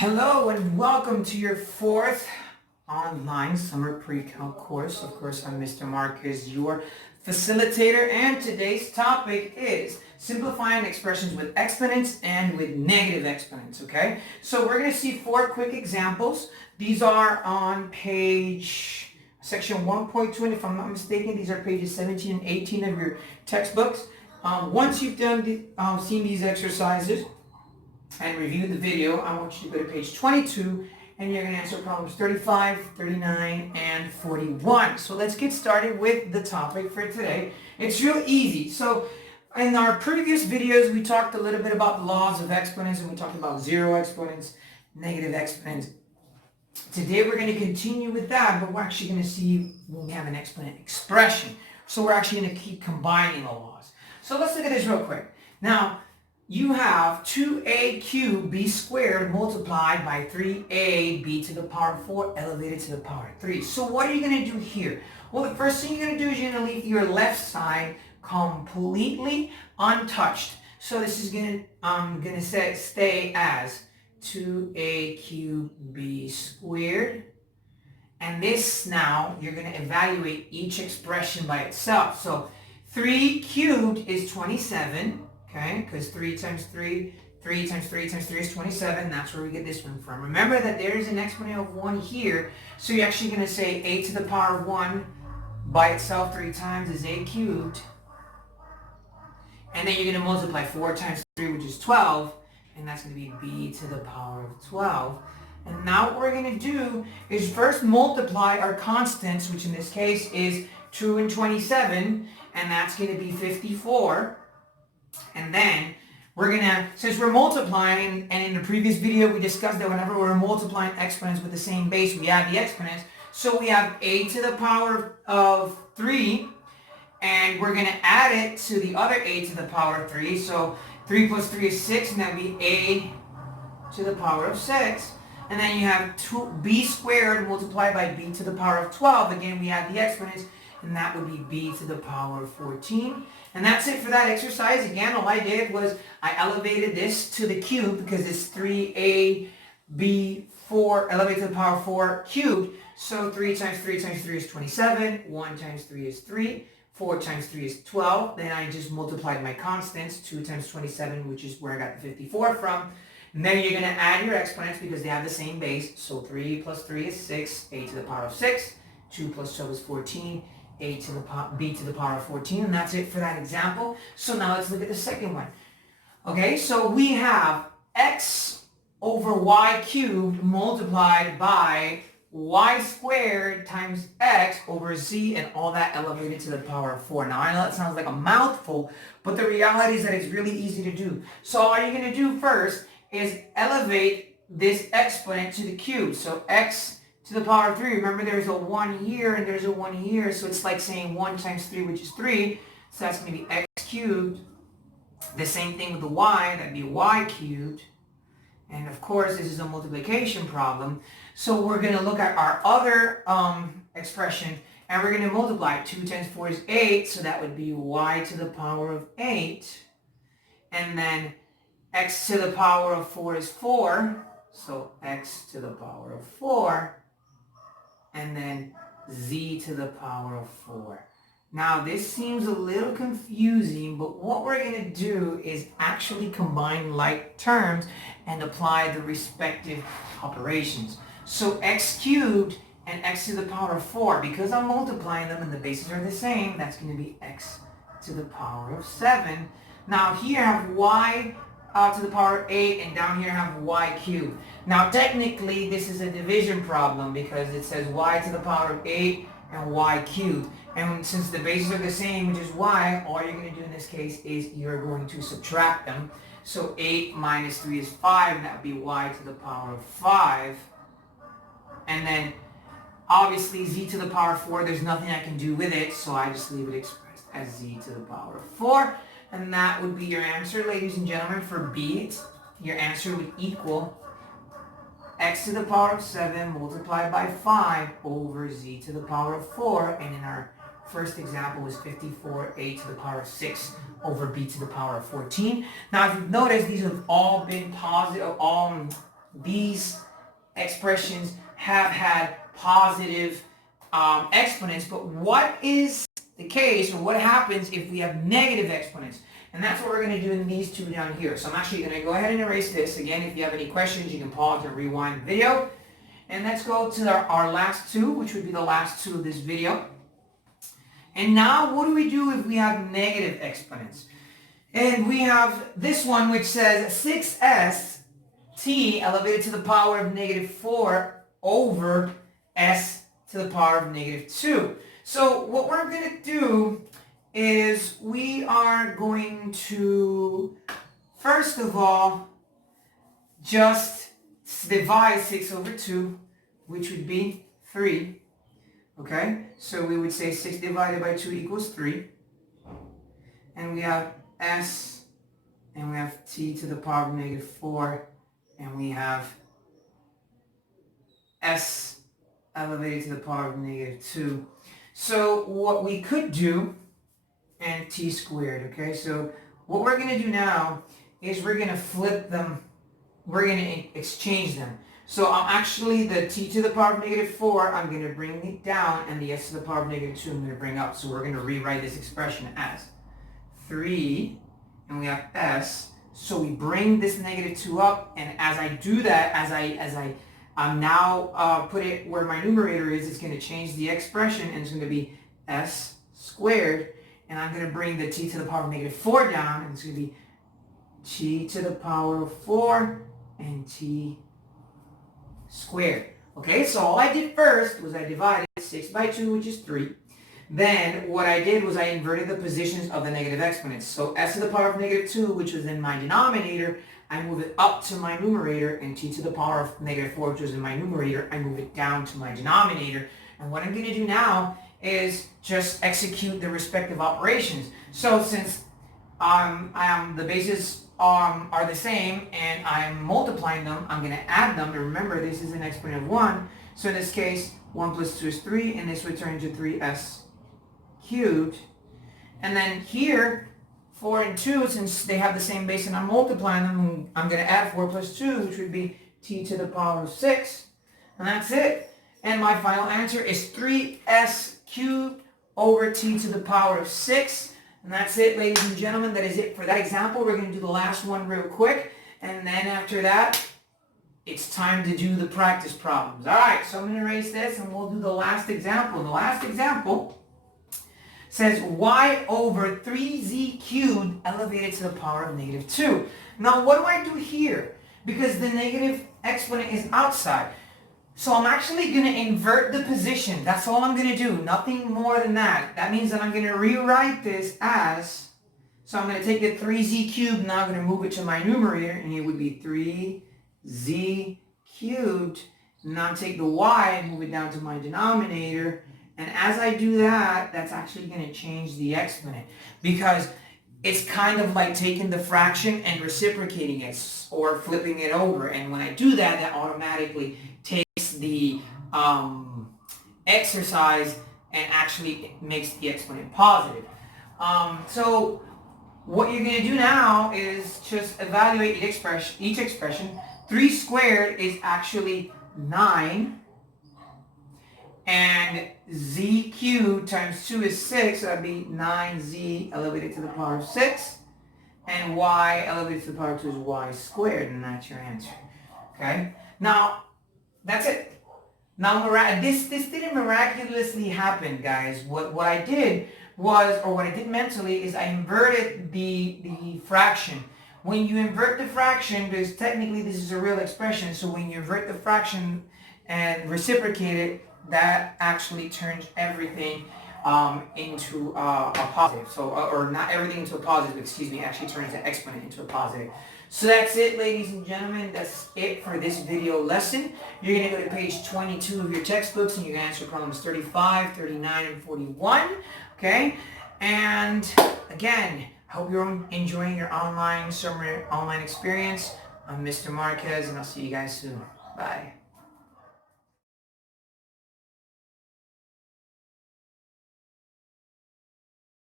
Hello and welcome to your fourth online summer pre-calc course. Of course, I'm Mr. Marcus, your facilitator, and today's topic is simplifying expressions with exponents and with negative exponents, okay? So we're going to see four quick examples. These are on section 1.2, and if I'm not mistaken, these are pages 17 and 18 of your textbooks. Once you've seen these exercises, and review the video, I want you to go to page 22 and you're going to answer problems 35, 39, and 41. So let's get started with the topic for today. It's real easy. So in our previous videos, we talked a little bit about the laws of exponents, and we talked about zero exponents, negative exponents. Today we're going to continue with that, but we're actually going to see when we have an exponent expression. So we're actually going to keep combining the laws. So let's look at this real quick. Now, you have 2a cubed b squared multiplied by 3a b to the power 4 elevated to the power 3. So what are you going to do here? Well, the first thing you're going to do is you're going to leave your left side completely untouched. So this is going to stay as 2a cubed b squared. And this now, you're going to evaluate each expression by itself. So 3 cubed is 27. Okay, because 3 times 3 times 3 times 3 is 27. That's where we get this one from. Remember that there is an exponent of 1 here. So you're actually going to say a to the power of 1 by itself 3 times is a cubed. And then you're going to multiply 4 times 3, which is 12. And that's going to be b to the power of 12. And now what we're going to do is first multiply our constants, which in this case is 2 and 27. And that's going to be 54. And then we're going to, since we're multiplying, and in the previous video we discussed that whenever we're multiplying exponents with the same base, we add the exponents. So we have a to the power of 3, and we're going to add it to the other a to the power of 3. So 3 plus 3 is 6, and that would be a to the power of 6. And then you have 2b squared multiplied by b to the power of 12. Again, we add the exponents, and that would be b to the power of 14. And that's it for that exercise. Again, all I did was I elevated this to the cube because it's 3ab4 elevated to the power 4 cubed. So 3 times 3 times 3 is 27. 1 times 3 is 3. 4 times 3 is 12. Then I just multiplied my constants. 2 times 27, which is where I got the 54 from. And then you're going to add your exponents because they have the same base. So 3 plus 3 is 6. A to the power of 6. 2 plus 12 is 14. A to the b to the power of 14, and that's it for that example. So now let's look at the second one. Okay, so we have x over y cubed multiplied by y squared times x over z, and all that elevated to the power of 4. Now I know that sounds like a mouthful, but the reality is that it's really easy to do. So all you're going to do first is elevate this exponent to the cube. So x to the power of 3. Remember, there's a 1 here and there's a 1 here, so it's like saying 1 times 3, which is 3. So that's going to be x cubed. The same thing with the y, that'd be y cubed. And of course, this is a multiplication problem. So we're going to look at our other expression, and we're going to multiply. 2 times 4 is 8, so that would be y to the power of 8. And then x to the power of 4 is 4, so x to the power of 4. And then z to the power of 4. Now this seems a little confusing, but what we're going to do is actually combine like terms and apply the respective operations. So x cubed and x to the power of 4, because I'm multiplying them and the bases are the same, that's going to be x to the power of 7. Now here I have y to the power of 8, and down here I have y cubed. Now technically this is a division problem because it says y to the power of 8 and y cubed. And since the bases are the same, which is y, all you're going to do in this case is you're going to subtract them. So 8 minus 3 is 5, and that would be y to the power of 5. And then obviously z to the power of 4, there's nothing I can do with it, so I just leave it expressed as z to the power of 4. And that would be your answer, ladies and gentlemen, for B. Your answer would equal x to the power of 7 multiplied by 5 over z to the power of 4. And in our first example was 54a to the power of 6 over b to the power of 14. Now, if you've noticed, these have all been positive, these expressions have had positive exponents, but what is the case, or what happens if we have negative exponents? And that's what we're going to do in these two down here. So I'm actually going to go ahead and erase this. Again, if you have any questions, you can pause and rewind the video. And let's go to our last two, which would be the last two of this video. And now what do we do if we have negative exponents? And we have this one which says 6s t elevated to the power of negative 4 over s to the power of negative 2. So what we're going to do is we are going to, first of all, just divide 6 over 2, which would be 3. Okay, so we would say 6 divided by 2 equals 3. And we have s, and we have t to the power of negative 4, and we have s elevated to the power of negative 2. So what we could do, and t squared, okay? So what we're going to do now is we're going to flip them, we're going to exchange them. So I'm actually, the t to the power of negative 4, I'm going to bring it down, and the s to the power of negative 2 I'm going to bring up. So we're going to rewrite this expression as 3, and we have s. So we bring this negative 2 up, and as I do that, as I now put it where my numerator is, it's going to change the expression, and it's going to be s squared. And I'm going to bring the t to the power of negative 4 down, and it's going to be t to the power of 4 and t squared. Okay, so all I did first was I divided 6 by 2, which is 3. Then what I did was I inverted the positions of the negative exponents. So s to the power of negative 2, which was in my denominator, I move it up to my numerator, and t to the power of negative 4, which was in my numerator, I move it down to my denominator. And what I'm going to do now is just execute the respective operations. So since the bases are the same and I'm multiplying them, I'm going to add them. And remember, this is an exponent of 1. So in this case, 1 plus 2 is 3, and this would turn into 3s cubed. And then here, 4 and 2, since they have the same base and I'm multiplying them, I'm going to add 4 plus 2, which would be t to the power of 6. And that's it. And my final answer is 3s cubed over t to the power of 6. And that's it, ladies and gentlemen. That is it for that example. We're going to do the last one real quick. And then after that, it's time to do the practice problems. All right, so I'm going to erase this, and we'll do the last example. The last example says y over 3z cubed elevated to the power of negative 2. Now, what do I do here? Because the negative exponent is outside. So I'm actually going to invert the position. That's all I'm going to do. Nothing more than that. That means that I'm going to rewrite this as, so I'm going to take the 3z cubed, now I'm going to move it to my numerator, and it would be 3z cubed. Now take the y and move it down to my denominator. And as I do that, that's actually going to change the exponent, because it's kind of like taking the fraction and reciprocating it or flipping it over. And when I do that, that automatically takes the exercise and actually makes the exponent positive. So what you're going to do now is just evaluate each expression. 3 squared is actually 9. And z cubed times 2 is 6, so that would be 9z elevated to the power of 6. And y elevated to the power of 2 is y squared, and that's your answer. Okay? Now, that's it. Now, this didn't miraculously happen, guys. What I did was, or what I did mentally, is I inverted the fraction. When you invert the fraction, because technically this is a real expression, so when you invert the fraction and reciprocate it, that actually turns everything into a positive. So, or not everything into a positive, excuse me, actually turns the exponent into a positive. So that's it, ladies and gentlemen. That's it for this video lesson. You're going to go to page 22 of your textbooks, and you're going to answer problems 35, 39, and 41. Okay? And again, I hope you're enjoying your summer online experience. I'm Mr. Marquez, and I'll see you guys soon. Bye.